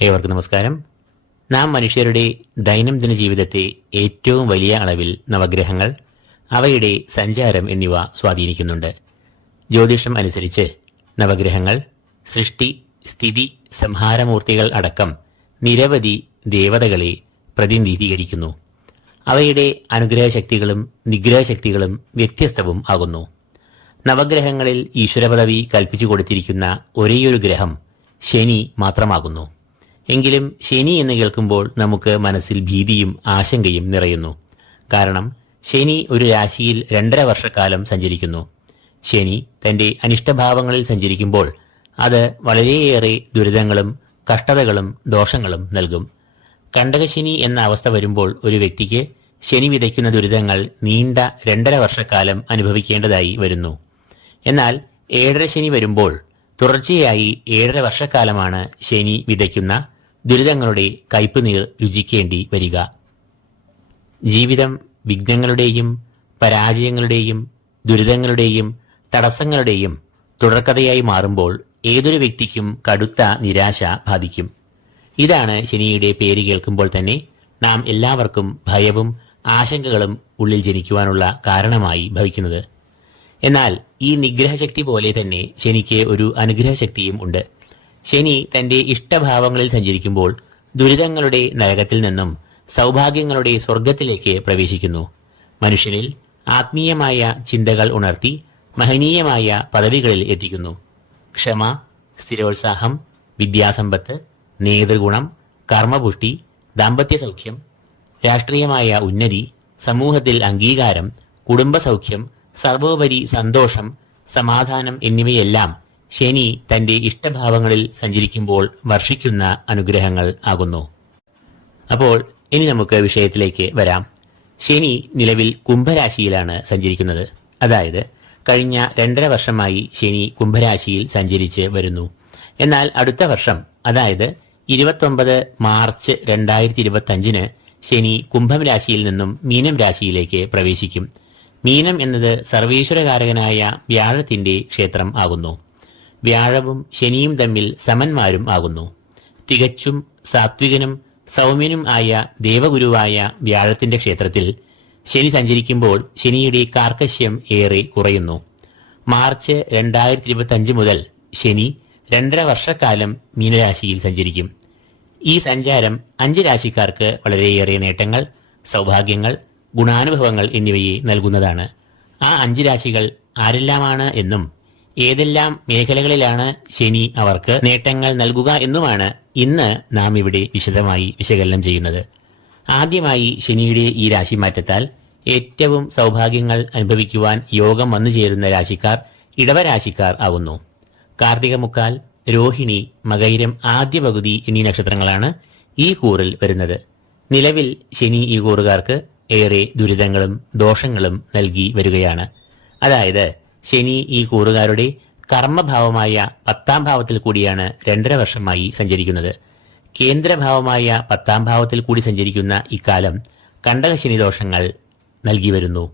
ഏവർക്കും നമസ്കാരം. നാം മനുഷ്യരുടെ ദൈനംദിന ജീവിതത്തെ ഏറ്റവും വലിയ അളവിൽ നവഗ്രഹങ്ങൾ, അവയുടെ സഞ്ചാരം എന്നിവ സ്വാധീനിക്കുന്നുണ്ട്. ജ്യോതിഷം അനുസരിച്ച് നവഗ്രഹങ്ങൾ സൃഷ്ടി, സ്ഥിതി, സംഹാരമൂർത്തികൾ അടക്കം നിരവധി ദേവതകളെ പ്രതിനിധീകരിക്കുന്നു. അവയുടെ അനുഗ്രഹശക്തികളും നിഗ്രഹശക്തികളും വ്യത്യസ്തവും ആകുന്നു. നവഗ്രഹങ്ങളിൽ ഈശ്വരപദവി കൽപ്പിച്ചു കൊടുത്തിരിക്കുന്ന ഒരേയൊരു ഗ്രഹം ശനി മാത്രമാകുന്നു. എങ്കിലും ശനി എന്ന് കേൾക്കുമ്പോൾ നമുക്ക് മനസ്സിൽ ഭീതിയും ആശങ്കയും നിറയുന്നു. കാരണം ശനി ഒരു രാശിയിൽ 2.5 വർഷക്കാലം സഞ്ചരിക്കുന്നു. ശനി തന്റെ അനിഷ്ടഭാവങ്ങളിൽ സഞ്ചരിക്കുമ്പോൾ അത് വളരെയേറെ ദുരിതങ്ങളും കഷ്ടതകളും ദോഷങ്ങളും നൽകും. കണ്ടകശനി എന്ന അവസ്ഥ വരുമ്പോൾ ഒരു വ്യക്തിക്ക് ശനി വിതയ്ക്കുന്ന ദുരിതങ്ങൾ നീണ്ട 2.5 വർഷക്കാലം അനുഭവിക്കേണ്ടതായി വരുന്നു. എന്നാൽ 7.5 ശനി വരുമ്പോൾ തുടർച്ചയായി 7.5 വർഷക്കാലമാണ് ശനി വിതയ്ക്കുന്ന ദുരിതങ്ങളുടെ കയ്പുനീർ രുചിക്കേണ്ടി വരിക. ജീവിതം വിഘ്നങ്ങളുടെയും പരാജയങ്ങളുടെയും ദുരിതങ്ങളുടെയും തടസ്സങ്ങളുടെയും തുടർക്കഥയായി മാറുമ്പോൾ ഏതൊരു വ്യക്തിക്കും കടുത്ത നിരാശ ബാധിക്കും. ഇതാണ് ശനിയുടെ പേര് കേൾക്കുമ്പോൾ തന്നെ നാം എല്ലാവർക്കും ഭയവും ആശങ്കകളും ഉള്ളിൽ ജനിക്കുവാനുള്ള കാരണമായി ഭവിക്കുന്നത്. എന്നാൽ ഈ നിഗ്രഹശക്തി പോലെ തന്നെ ശനിക്ക് ഒരു അനുഗ്രഹശക്തിയും ഉണ്ട്. ശനി തന്റെ ഇഷ്ടഭാവങ്ങളിൽ സഞ്ചരിക്കുമ്പോൾ ദുരിതങ്ങളുടെ നരകത്തിൽ നിന്നും സൗഭാഗ്യങ്ങളുടെ സ്വർഗത്തിലേക്ക് പ്രവേശിക്കുന്നു. മനുഷ്യനിൽ ആത്മീയമായ ചിന്തകൾ ഉണർത്തി മഹനീയമായ പദവികളിൽ എത്തിക്കുന്നു. ക്ഷമ, സ്ഥിരോത്സാഹം, വിദ്യാസമ്പത്ത്, നേതൃഗുണം, കർമ്മപുഷ്ടി, ദാമ്പത്യ സൗഖ്യം, രാഷ്ട്രീയമായ ഉന്നതി, സമൂഹത്തിൽ അംഗീകാരം, കുടുംബസൗഖ്യം, സർവോപരി സന്തോഷം, സമാധാനം എന്നിവയെല്ലാം ശനി തന്റെ ഇഷ്ടഭാവങ്ങളിൽ സഞ്ചരിക്കുമ്പോൾ വർഷിക്കുന്ന അനുഗ്രഹങ്ങൾ ആകുന്നു. അപ്പോൾ ഇനി നമുക്ക് വിഷയത്തിലേക്ക് വരാം. ശനി നിലവിൽ കുംഭരാശിയിലാണ് സഞ്ചരിക്കുന്നത്. അതായത് കഴിഞ്ഞ 2.5 വർഷമായി ശനി കുംഭരാശിയിൽ സഞ്ചരിച്ച് വരുന്നു. എന്നാൽ അടുത്ത വർഷം, അതായത് 29 മാർച്ച് 2025 ശനി കുംഭം രാശിയിൽ നിന്നും മീനം രാശിയിലേക്ക് പ്രവേശിക്കും. മീനം എന്നത് സർവേശ്വരകാരകനായ വ്യാഴത്തിന്റെ ക്ഷേത്രം ആകുന്നു. വ്യാഴവും ശനിയും തമ്മിൽ സമന്മാരും ആകുന്നു. തികച്ചും സാത്വികനും സൗമ്യനും ആയ ദേവഗുരുവായ വ്യാഴത്തിന്റെ ക്ഷേത്രത്തിൽ ശനി സഞ്ചരിക്കുമ്പോൾ ശനിയുടെ കാർക്കശ്യം ഏറെ കുറയുന്നു. മാർച്ച് 2025 മുതൽ ശനി 2.5 വർഷക്കാലം മീനരാശിയിൽ സഞ്ചരിക്കും. ഈ സഞ്ചാരം 5 രാശിക്കാർക്ക് വളരെയേറെ നേട്ടങ്ങൾ, സൗഭാഗ്യങ്ങൾ, ഗുണാനുഭവങ്ങൾ എന്നിവയെ നൽകുന്നതാണ്. ആ 5 രാശികൾ ആരെല്ലാമാണ് എന്നും ഏതെല്ലാം മേഖലകളിലാണ് ശനി അവർക്ക് നേട്ടങ്ങൾ നൽകുക എന്നുമാണ് ഇന്ന് നാം ഇവിടെ വിശദമായി വിശകലനം ചെയ്യുന്നത്. ആദ്യമായി ശനിയുടെ ഈ രാശിമാറ്റത്താൽ ഏറ്റവും സൗഭാഗ്യങ്ങൾ അനുഭവിക്കുവാൻ യോഗം വന്നു ചേരുന്ന രാശിക്കാർ ഇടവരാശിക്കാർ ആകുന്നു. കാർത്തിക മുക്കാൽ, രോഹിണി, മകയിരം ആദ്യ പകുതി എന്നീ നക്ഷത്രങ്ങളാണ് ഈ കൂറിൽ വരുന്നത്. നിലവിൽ ശനി ഈ കൂറുകാർക്ക് ഏറെ ദുരിതങ്ങളും ദോഷങ്ങളും നൽകി വരികയാണ്. അതായത് ശനി ഈ കൂറുകാരുടെ കർമ്മഭാവമായ 10ാം ഭാവത്തിൽ കൂടിയാണ് 2.5 വർഷമായി സഞ്ചരിക്കുന്നത്. കേന്ദ്രഭാവമായ 10ാം ഭാവത്തിൽ കൂടി സഞ്ചരിക്കുന്ന ഇക്കാലം കണ്ടകശനി ദോഷങ്ങൾ നൽകി വരുന്നു.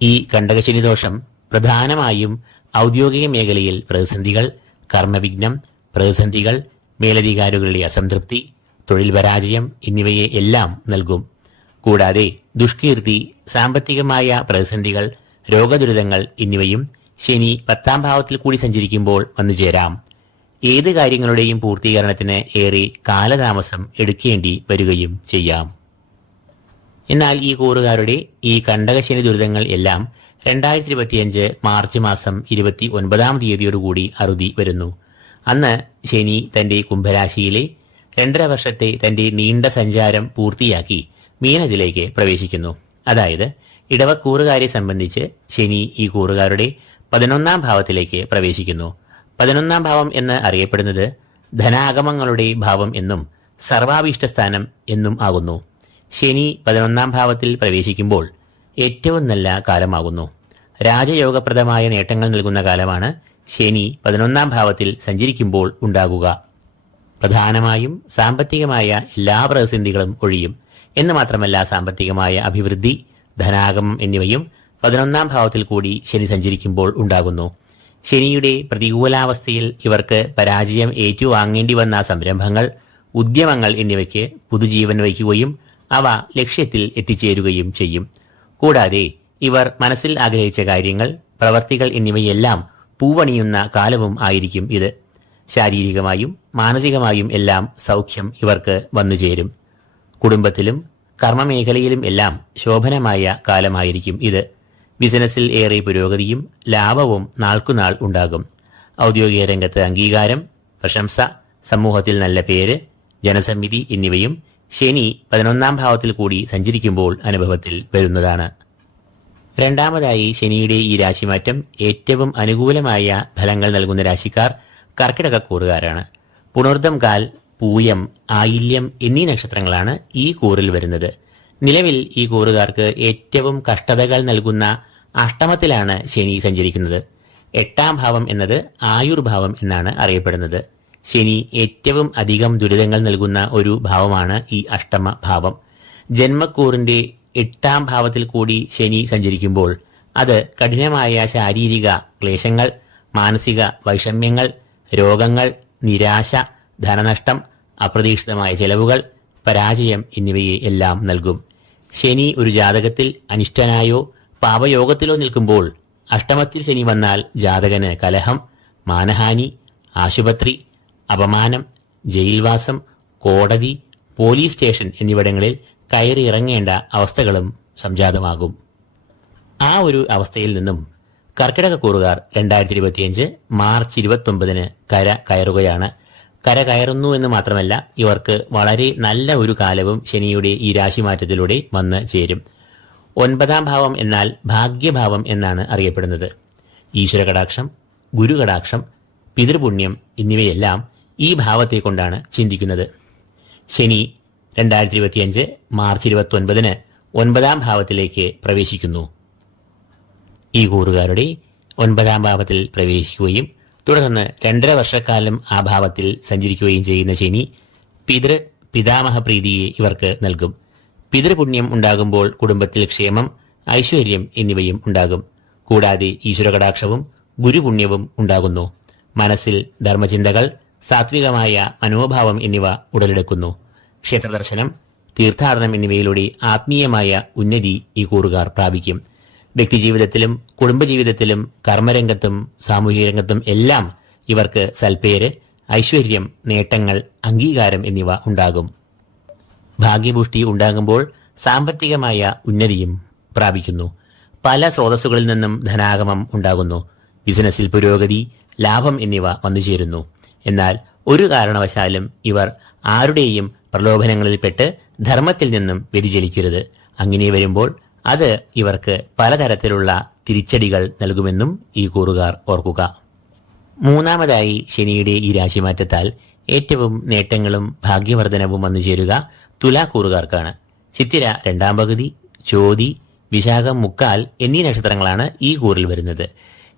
ഈ കണ്ടകശനി ദോഷം പ്രധാനമായും ഔദ്യോഗിക മേഖലയിൽ പ്രതിസന്ധികൾ, കർമ്മവിഘ്നം, പ്രതിസന്ധികൾ, മേലധികാരികളുടെ അസംതൃപ്തി, തൊഴിൽ പരാജയം എന്നിവയെ എല്ലാം നൽകും. കൂടാതെ ദുഷ്കീർത്തി, സാമ്പത്തികമായ പ്രതിസന്ധികൾ, രോഗദുരിതങ്ങൾ എന്നിവയും ശനി 10ാം ഭാവത്തിൽ കൂടി സഞ്ചരിക്കുമ്പോൾ വന്നു ചേരാം. ഏത് കാര്യങ്ങളുടെയും പൂർത്തീകരണത്തിന് ഏറെ കാലതാമസം എടുക്കേണ്ടി വരികയും ചെയ്യാം. എന്നാൽ ഈ കൂറുകാരുടെ ഈ കണ്ടകശനി ദുരിതങ്ങൾ എല്ലാം 2025 മാർച്ച് മാസം 29-ാം തീയതിയോടുകൂടി അറുതി വരുന്നു. അന്ന് ശനി തന്റെ കുംഭരാശിയിലെ 2.5 വർഷത്തെ തന്റെ നീണ്ട സഞ്ചാരം പൂർത്തിയാക്കി മീനത്തിലേക്ക് പ്രവേശിക്കുന്നു. അതായത് ഇടവക്കൂറുകാരെ സംബന്ധിച്ച് ശനി ഈ കൂറുകാരുടെ 11ാം ഭാവത്തിലേക്ക് പ്രവേശിക്കുന്നു. 11ാം ഭാവം എന്ന് അറിയപ്പെടുന്നത് ധനാഗമങ്ങളുടെ ഭാവം എന്നും സർവാഭീഷ്ടസ്ഥാനം എന്നും ആകുന്നു. ശനി 11ാം ഭാവത്തിൽ പ്രവേശിക്കുമ്പോൾ ഏറ്റവും നല്ല കാലമാകുന്നു. രാജയോഗപ്രദമായ നേട്ടങ്ങൾ നൽകുന്ന കാലമാണ് ശനി 11ാം ഭാവത്തിൽ സഞ്ചരിക്കുമ്പോൾ ഉണ്ടാകുക. പ്രധാനമായും സാമ്പത്തികമായ എല്ലാ പ്രതിസന്ധികളും ഒഴിയും. എന്ന് മാത്രമല്ല, സാമ്പത്തികമായ അഭിവൃദ്ധി, ധനാഗമം എന്നിവയും 11ാം ഭാവത്തിൽ കൂടി ശനി സഞ്ചരിക്കുമ്പോൾ ഉണ്ടാകുന്നു. ശനിയുടെ പ്രതികൂലാവസ്ഥയിൽ ഇവർക്ക് പരാജയം ഏറ്റുവാങ്ങേണ്ടി വന്ന സംരംഭങ്ങൾ ഉദ്യമങ്ങൾ എന്നിവയ്ക്ക് പുതുജീവൻ വയ്ക്കുകയും അവ ലക്ഷ്യത്തിൽ എത്തിച്ചേരുകയും ചെയ്യും. കൂടാതെ ഇവർ മനസ്സിൽ ആഗ്രഹിച്ച കാര്യങ്ങൾ, പ്രവർത്തികൾ എന്നിവയെല്ലാം പൂവണിയുന്ന കാലവും ആയിരിക്കും ഇത്. ശാരീരികമായും മാനസികമായും എല്ലാം സൗഖ്യം ഇവർക്ക് വന്നുചേരും. കുടുംബത്തിലും കർമ്മമേഖലയിലും എല്ലാം ശോഭനമായ കാലമായിരിക്കും ഇത്. ബിസിനസ്സിൽ ഏറെ പുരോഗതിയും ലാഭവും നാൾക്കുനാൾ ഉണ്ടാകും. ഔദ്യോഗിക രംഗത്ത് അംഗീകാരം, പ്രശംസ, സമൂഹത്തിൽ നല്ല പേര്, ജനസമ്മിതി എന്നിവയും ശനി 11ാം ഭാവത്തിൽ കൂടി സഞ്ചരിക്കുമ്പോൾ അനുഭവത്തിൽ വരുന്നതാണ്. രണ്ടാമതായി ശനിയുടെ ഈ രാശിമാറ്റം ഏറ്റവും അനുകൂലമായ ഫലങ്ങൾ നൽകുന്ന രാശിക്കാർ കർക്കിടകക്കൂറുകാരാണ്. പുണർദം കാൽ, പൂയം, ആയില്യം എന്നീ നക്ഷത്രങ്ങളാണ് ഈ കൂറിൽ വരുന്നത്. നിലവിൽ ഈ കൂറുകാർക്ക് ഏറ്റവും കഷ്ടതകൾ നൽകുന്ന അഷ്ടമത്തിലാണ് ശനി സഞ്ചരിക്കുന്നത്. 8ാം ഭാവം എന്നത് ആയുർഭാവം എന്നാണ് അറിയപ്പെടുന്നത്. ശനി ഏറ്റവും അധികം ദുരിതങ്ങൾ നൽകുന്ന ഒരു ഭാവമാണ് ഈ അഷ്ടമ ഭാവം. ജന്മക്കൂറിന്റെ 8ാം ഭാവത്തിൽ കൂടി ശനി സഞ്ചരിക്കുമ്പോൾ അത് കഠിനമായ ശാരീരിക ക്ലേശങ്ങൾ, മാനസിക വൈഷമ്യങ്ങൾ, രോഗങ്ങൾ, നിരാശ, ധനനഷ്ടം, അപ്രതീക്ഷിതമായ ചെലവുകൾ, പരാജയം എന്നിവയെ എല്ലാം നൽകും. ശനി ഒരു ജാതകത്തിൽ അനിഷ്ടനായോ പാപയോഗത്തിലോ നിൽക്കുമ്പോൾ അഷ്ടമത്തിൽ ശനി വന്നാൽ ജാതകന് കലഹം, മാനഹാനി, ആശുപത്രി, അപമാനം, ജയിൽവാസം, കോടതി, പോലീസ് സ്റ്റേഷൻ എന്നിവിടങ്ങളിൽ കയറിയിറങ്ങേണ്ട അവസ്ഥകളും സംജാതമാകും. ആ ഒരു അവസ്ഥയിൽ നിന്നും കർക്കിടകക്കൂറുകാർ 2025 മാർച്ച് 29 കര കയറുകയാണ്. കര കയറുന്നു എന്ന് മാത്രമല്ല, ഇവർക്ക് വളരെ നല്ല ഒരു കാലവും ശനിയുടെ ഈ രാശിമാറ്റത്തിലൂടെ വന്ന് ചേരും. 9ാം ഭാവം എന്നാൽ ഭാഗ്യഭാവം എന്നാണ് അറിയപ്പെടുന്നത്. ഈശ്വരകടാക്ഷം, ഗുരുകടാക്ഷം, പിതൃപുണ്യം എന്നിവയെല്ലാം ഈ ഭാവത്തെ കൊണ്ടാണ് ചിന്തിക്കുന്നത്. ശനി 2025 മാർച്ച് 29 9ാം ഭാവത്തിലേക്ക് പ്രവേശിക്കുന്നു. ഈ കൂറുകാരുടെ 9ാം ഭാവത്തിൽ പ്രവേശിക്കുകയും തുടർന്ന് 2.5 വർഷക്കാലം ആ ഭാവത്തിൽ സഞ്ചരിക്കുകയും ചെയ്യുന്ന ശനി പിതാമഹ പ്രീതിയെ ഇവർക്ക് നൽകും. പിതൃപുണ്യം ഉണ്ടാകുമ്പോൾ കുടുംബത്തിൽ ക്ഷേമം, ഐശ്വര്യം എന്നിവയും ഉണ്ടാകും. കൂടാതെ ഈശ്വരകടാക്ഷവും ഗുരുപുണ്യവും ഉണ്ടാകുന്നു. മനസ്സിൽ ധർമ്മചിന്തകൾ, സാത്വികമായ മനോഭാവം എന്നിവ ഉടലെടുക്കുന്നു. ക്ഷേത്രദർശനം, തീർത്ഥാടനം എന്നിവയിലൂടെ ആത്മീയമായ ഉന്നതി ഈ കൂറുകാർ പ്രാപിക്കും. വ്യക്തിജീവിതത്തിലും കുടുംബജീവിതത്തിലും കർമ്മരംഗത്തും സാമൂഹിക രംഗത്തും എല്ലാം ഇവർക്ക് സൽപ്പേര്, ഐശ്വര്യം, നേട്ടങ്ങൾ, അംഗീകാരം എന്നിവ ഉണ്ടാകും. ഭാഗ്യപുഷ്ടി ഉണ്ടാകുമ്പോൾ സാമ്പത്തികമായ ഉന്നതിയും പ്രാപിക്കുന്നു. പല സ്രോതസ്സുകളിൽ നിന്നും ധനാഗമം ഉണ്ടാകുന്നു. ബിസിനസ്സിൽ പുരോഗതി, ലാഭം എന്നിവ വന്നുചേരുന്നു. എന്നാൽ ഒരു കാരണവശാലും ഇവർ ആരുടെയും പ്രലോഭനങ്ങളിൽപ്പെട്ട് ധർമ്മത്തിൽ നിന്നും വ്യതിചലിക്കരുത്. അങ്ങനെ വരുമ്പോൾ അത് ഇവർക്ക് പലതരത്തിലുള്ള തിരിച്ചടികൾ നൽകുമെന്നും ഈ കൂറുകാർ ഓർക്കുക. മൂന്നാമതായി ശനിയുടെ ഈ രാശിമാറ്റത്താൽ ഏറ്റവും നേട്ടങ്ങളും ഭാഗ്യവർദ്ധനവും വന്നുചേരുക തുലാക്കൂറുകാർക്കാണ്. ചിത്തിര 2ാം പകുതി, ചോതി, വിശാഖം 3/4 എന്നീ നക്ഷത്രങ്ങളാണ് ഈ കൂറിൽ വരുന്നത്.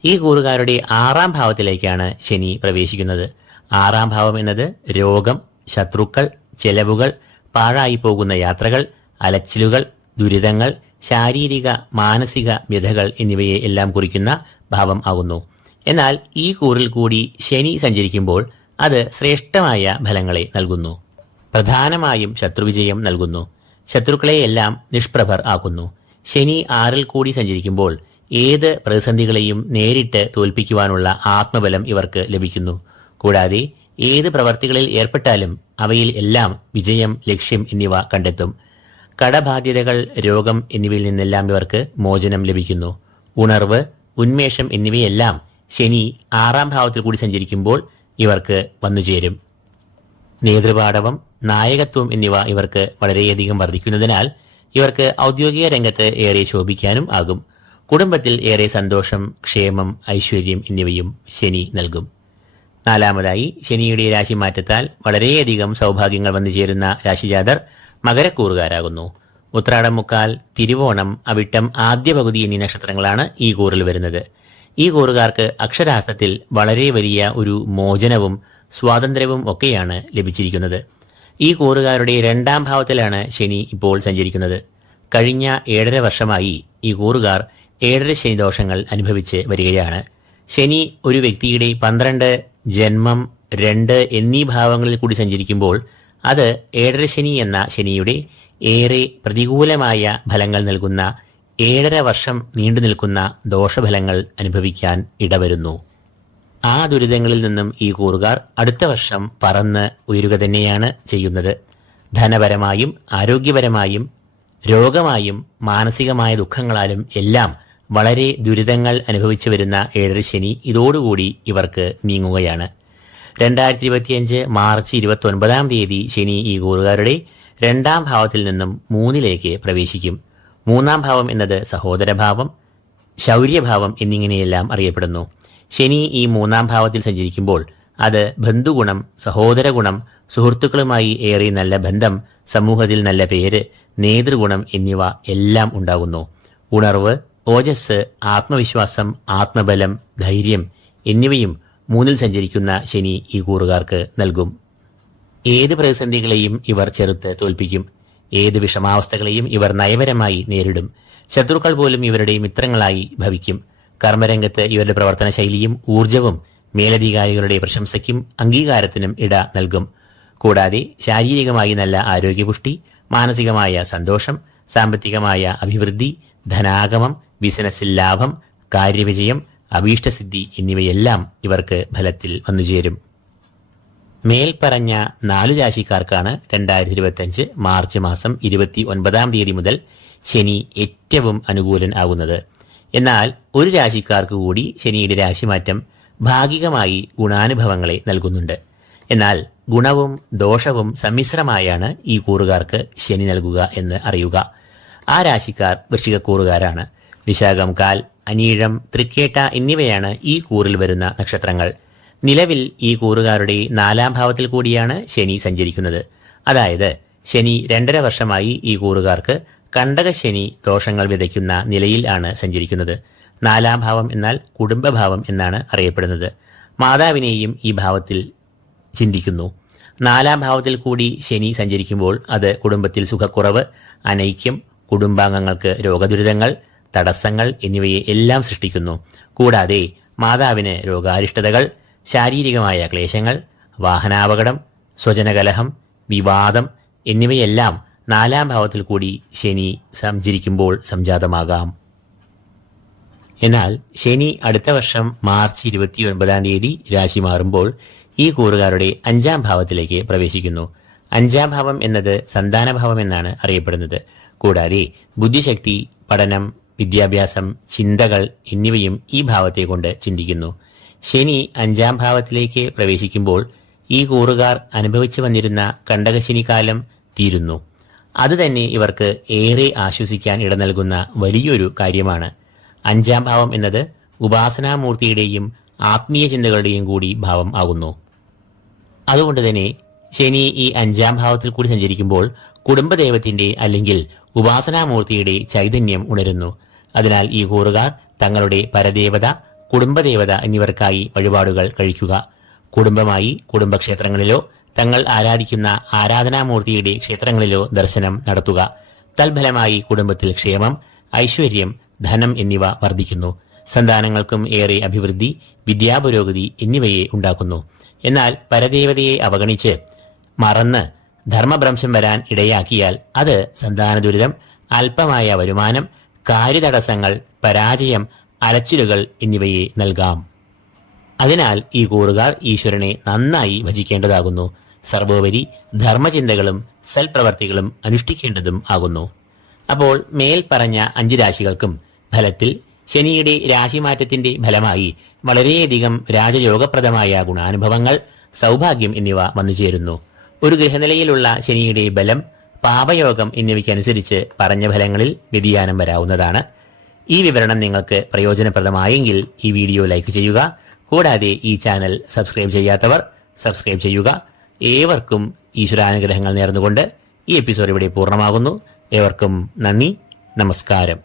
ഈ കൂറുകാരുടെ 6ാം ഭാവത്തിലേക്കാണ് ശനി പ്രവേശിക്കുന്നത്. 6ാം ഭാവം എന്നത് രോഗം, ശത്രുക്കൾ, ചെലവുകൾ, പാഴായി പോകുന്ന യാത്രകൾ, അലച്ചിലുകൾ, ദുരിതങ്ങൾ, ശാരീരിക മാനസിക വ്യഥകൾ എന്നിവയെ എല്ലാം കുറിക്കുന്ന ഭാവം ആകുന്നു. എന്നാൽ ഈ കൂറിൽ കൂടി ശനി സഞ്ചരിക്കുമ്പോൾ അത് ശ്രേഷ്ഠമായ ഫലങ്ങളെ നൽകുന്നു. പ്രധാനമായും ശത്രുവിജയം നൽകുന്നു. ശത്രുക്കളെയെല്ലാം നിഷ്പ്രഭർ ആക്കുന്നു. ശനി 6ൽ കൂടി സഞ്ചരിക്കുമ്പോൾ ഏത് പ്രതിസന്ധികളെയും നേരിട്ട് തോൽപ്പിക്കുവാനുള്ള ആത്മബലം ഇവർക്ക് ലഭിക്കുന്നു. കൂടാതെ ഏത് പ്രവർത്തികളിൽ ഏർപ്പെട്ടാലും അവയിൽ എല്ലാം വിജയം, ലക്ഷ്യം എന്നിവ കണ്ടെത്തും. കടബാധ്യതകൾ, രോഗം എന്നിവയിൽ നിന്നെല്ലാം ഇവർക്ക് മോചനം ലഭിക്കുന്നു. ഉണർവ്, ഉന്മേഷം എന്നിവയെല്ലാം ശനി 6ാം ഭാവത്തിൽ കൂടി സഞ്ചരിക്കുമ്പോൾ ഇവർക്ക് വന്നുചേരും. നേതൃപാടവം, നായകത്വം എന്നിവ ഇവർക്ക് വളരെയധികം വർദ്ധിക്കുന്നതിനാൽ ഇവർക്ക് ഔദ്യോഗിക രംഗത്ത് ഏറെ ശോഭിക്കാനും ആകും. കുടുംബത്തിൽ ഏറെ സന്തോഷം, ക്ഷേമം, ഐശ്വര്യം എന്നിവയും ശനി നൽകും. 4ാമതായി ശനിയുടെ രാശിമാറ്റത്താൽ വളരെയധികം സൗഭാഗ്യങ്ങൾ വന്നുചേരുന്ന രാശിജാതർ മകരക്കൂറുകാരാകുന്നു. ഉത്രാടം 3/4, തിരുവോണം, അവിട്ടം ആദ്യ പകുതി എന്നീ നക്ഷത്രങ്ങളാണ് ഈ കൂറിൽ വരുന്നത്. ഈ കൂറുകാർക്ക് അക്ഷരാർത്ഥത്തിൽ വളരെ വലിയ ഒരു മോചനവും സ്വാതന്ത്ര്യവും ഒക്കെയാണ് ലഭിച്ചിരിക്കുന്നത്. ഈ കൂറുകാരുടെ 2ാം ഭാവത്തിലാണ് ശനി ഇപ്പോൾ സഞ്ചരിക്കുന്നത്. കഴിഞ്ഞ 7.5 വർഷമായി ഈ കൂറുകാർ 7.5 ശനിദോഷങ്ങൾ അനുഭവിച്ച് വരികയാണ്. ശനി ഒരു വ്യക്തിയുടെ 12, ജന്മം, 2 എന്നീ ഭാവങ്ങളിൽ കൂടി സഞ്ചരിക്കുമ്പോൾ അത് ഏഴരശനി എന്ന ശനിയുടെ ഏറെ പ്രതികൂലമായ ഫലങ്ങൾ നൽകുന്ന 7.5 വർഷം നീണ്ടു നിൽക്കുന്ന ദോഷഫലങ്ങൾ അനുഭവിക്കാൻ ഇടവരുന്നു. ആ ദുരിതങ്ങളിൽ നിന്നും ഈ കൂറുകാർ അടുത്ത വർഷം പറന്ന് ഉയരുക തന്നെയാണ് ചെയ്യുന്നത്. ധനപരമായും ആരോഗ്യപരമായും രോഗമായും മാനസികമായ ദുഃഖങ്ങളാലും എല്ലാം വളരെ ദുരിതങ്ങൾ അനുഭവിച്ചു വരുന്ന ഏഴരശനി ഇതോടുകൂടി ഇവർക്ക് നീങ്ങുകയാണ്. 2025 മാർച്ച് 29 തീയതി ശനി ഈ കൂറുകാരുടെ 2ാം ഭാവത്തിൽ നിന്നും 3ലേക്ക് പ്രവേശിക്കും. 3ാം ഭാവം എന്നത് സഹോദരഭാവം, ശൗര്യഭാവം എന്നിങ്ങനെയെല്ലാം അറിയപ്പെടുന്നു. ശനി ഈ 3ാം ഭാവത്തിൽ സഞ്ചരിക്കുമ്പോൾ അത് ബന്ധുഗുണം, സഹോദരഗുണം, സുഹൃത്തുക്കളുമായി ഏറെ നല്ല ബന്ധം, സമൂഹത്തിൽ നല്ല പേര്, നേതൃഗുണം എന്നിവ എല്ലാം ഉണ്ടാകുന്നു. ഉണർവ്, ഓജസ്, ആത്മവിശ്വാസം, ആത്മബലം, ധൈര്യം എന്നിവയും 3ൽ സഞ്ചരിക്കുന്ന ശനി ഈ കൂറുകാർക്ക് നൽകും. ഏത് പ്രതിസന്ധികളെയും ഇവർ ചെറുത്ത് തോൽപ്പിക്കും. ഏത് വിഷമാവസ്ഥകളെയും ഇവർ നയപരമായി നേരിടും. ശത്രുക്കൾ പോലും ഇവരുടെ മിത്രങ്ങളായി ഭവിക്കും. കർമ്മരംഗത്ത് ഇവരുടെ പ്രവർത്തന ശൈലിയും ഊർജവും മേലധികാരികളുടെ പ്രശംസയ്ക്കും അംഗീകാരത്തിനും ഇട നൽകും. കൂടാതെ ശാരീരികമായി നല്ല ആരോഗ്യപുഷ്ടി, മാനസികമായ സന്തോഷം, സാമ്പത്തികമായ അഭിവൃദ്ധി, ധനാഗമം, ബിസിനസ്സിൽ ലാഭം, കാര്യവിജയം, അഭീഷ്ടസിദ്ധി എന്നിവയെല്ലാം ഇവർക്ക് ഫലത്തിൽ വന്നുചേരും. മേൽപ്പറഞ്ഞ 4 രാശിക്കാർക്കാണ് 2025 മാർച്ച് മാസം 29 തീയതി മുതൽ ശനി ഏറ്റവും അനുകൂലൻ ആകുന്നത്. എന്നാൽ ഒരു രാശിക്കാർക്ക് കൂടി ശനിയുടെ രാശിമാറ്റം ഭാഗികമായി ഗുണാനുഭവങ്ങളെ നൽകുന്നുണ്ട്. എന്നാൽ ഗുണവും ദോഷവും സമ്മിശ്രമായാണ് ഈ കൂറുകാർക്ക് ശനി നൽകുക എന്ന് അറിയുക. ആ രാശിക്കാർ വൃശ്ചികക്കൂറുകാരാണ്. വിശാഖം, കാൽ, അനീഴം, തൃക്കേട്ട എന്നിവയാണ് ഈ കൂറിൽ വരുന്ന നക്ഷത്രങ്ങൾ. നിലവിൽ ഈ കൂറുകാരുടെ 4ാം ഭാവത്തിൽ കൂടിയാണ് ശനി സഞ്ചരിക്കുന്നത്. അതായത് ശനി 2.5 വർഷമായി ഈ കൂറുകാർക്ക് കണ്ടകശനി ദോഷങ്ങൾ വിതയ്ക്കുന്ന നിലയിൽ ആണ് സഞ്ചരിക്കുന്നത്. 4ാം ഭാവം എന്നാൽ കുടുംബഭാവം എന്നാണ് അറിയപ്പെടുന്നത്. മാതാവിനെയും ഈ ഭാവത്തിൽ ചിന്തിക്കുന്നു. 4ാം ഭാവത്തിൽ കൂടി ശനി സഞ്ചരിക്കുമ്പോൾ അത് കുടുംബത്തിൽ സുഖക്കുറവ്, അനൈക്യം, കുടുംബാംഗങ്ങൾക്ക് രോഗദുരിതങ്ങൾ, തടസ്സങ്ങൾ എന്നിവയെ എല്ലാം സൃഷ്ടിക്കുന്നു. കൂടാതെ മാതാവിന് രോഗാരിഷ്ടതകൾ, ശാരീരികമായ ക്ലേശങ്ങൾ, വാഹനാപകടം, സ്വജനകലഹം, വിവാദം എന്നിവയെല്ലാം 4ാം ഭാവത്തിൽ കൂടി ശനി സഞ്ചരിക്കുമ്പോൾ സംജാതമാകാം. എന്നാൽ ശനി അടുത്ത വർഷം മാർച്ച് 29 തീയതി രാശി മാറുമ്പോൾ ഈ കൂറുകാരുടെ 5ാം ഭാവത്തിലേക്ക് പ്രവേശിക്കുന്നു. 5ാം ഭാവം എന്നത് സന്താനഭാവം എന്നാണ് അറിയപ്പെടുന്നത്. കൂടാതെ ബുദ്ധിശക്തി, പഠനം, വിദ്യാഭ്യാസം, ചിന്തകൾ എന്നിവയും ഈ ഭാവത്തെ കൊണ്ട് ചിന്തിക്കുന്നു. ശനി 5ാം ഭാവത്തിലേക്ക് പ്രവേശിക്കുമ്പോൾ ഈ കൂറുകാർ അനുഭവിച്ചു വന്നിരുന്ന കണ്ടകശനിക്കാലം തീരുന്നു. അതുതന്നെ ഇവർക്ക് ഏറെ ആശ്വസിക്കാൻ ഇട നൽകുന്ന വലിയൊരു കാര്യമാണ്. 5ാം ഭാവം എന്നത് ഉപാസനാമൂർത്തിയുടെയും ആത്മീയ ചിന്തകളുടെയും കൂടി ഭാവം ആകുന്നു. അതുകൊണ്ട് തന്നെ ശനി ഈ 5ാം ഭാവത്തിൽ കൂടി സഞ്ചരിക്കുമ്പോൾ കുടുംബദൈവത്തിന്റെ അല്ലെങ്കിൽ ഉപാസനാമൂർത്തിയുടെ ചൈതന്യം ഉണരുന്നു. അതിനാൽ ഈ കൂറുകാർ തങ്ങളുടെ പരദേവത, കുടുംബദേവത എന്നിവർക്കായി വഴിപാടുകൾ കഴിക്കുക. കുടുംബമായി കുടുംബക്ഷേത്രങ്ങളിലോ തങ്ങൾ ആരാധിക്കുന്ന ആരാധനാമൂർത്തിയുടെ ക്ഷേത്രങ്ങളിലോ ദർശനം നടത്തുക. തൽഫലമായി കുടുംബത്തിൽ ക്ഷേമം, ഐശ്വര്യം, ധനം എന്നിവ വർദ്ധിക്കുന്നു. സന്താനങ്ങൾക്കും ഏറെ അഭിവൃദ്ധി, വിദ്യാപുരോഗതി എന്നിവയെ ഉണ്ടാക്കുന്നു. എന്നാൽ പരദേവതയെ അവഗണിച്ച് മറന്ന് ധർമ്മഭ്രംശം വരാൻ ഇടയാക്കിയാൽ അത് സന്താന ദുരിതം, അല്പമായ വരുമാനം, കാര്യതടസ്സങ്ങൾ, പരാജയം, അലച്ചിലുകൾ എന്നിവയെ നൽകാം. അതിനാൽ ഈ കൂറുകാർ ഈശ്വരനെ നന്നായി ഭജിക്കേണ്ടതാകുന്നു. സർവോപരി ധർമ്മചിന്തകളും സൽപ്രവർത്തികളും അനുഷ്ഠിക്കേണ്ടതും ആകുന്നു. അപ്പോൾ മേൽ പറഞ്ഞ 5 രാശികൾക്കും ഫലത്തിൽ ശനിയുടെ രാശിമാറ്റത്തിന്റെ ഫലമായി വളരെയധികം രാജയോഗപ്രദമായ ഗുണാനുഭവങ്ങൾ, സൗഭാഗ്യം എന്നിവ വന്നുചേരുന്നു. ഒരു ഗൃഹനിലയിലുള്ള ശനിയുടെ ബലം, പാപയോഗം എന്നിവയ്ക്കനുസരിച്ച് പറഞ്ഞ ഫലങ്ങളിൽ വ്യതിയാനം വരാവുന്നതാണ്. ഈ വിവരണം നിങ്ങൾക്ക് പ്രയോജനപ്രദമായെങ്കിൽ ഈ വീഡിയോ ലൈക്ക് ചെയ്യുക. കൂടാതെ ഈ ചാനൽ സബ്സ്ക്രൈബ് ചെയ്യാത്തവർ സബ്സ്ക്രൈബ് ചെയ്യുക. ഏവർക്കും ഈശ്വരാനുഗ്രഹങ്ങൾ നേർന്നുകൊണ്ട് ഈ എപ്പിസോഡ് ഇവിടെ പൂർണ്ണമാകുന്നു. ഏവർക്കും നന്ദി, നമസ്കാരം.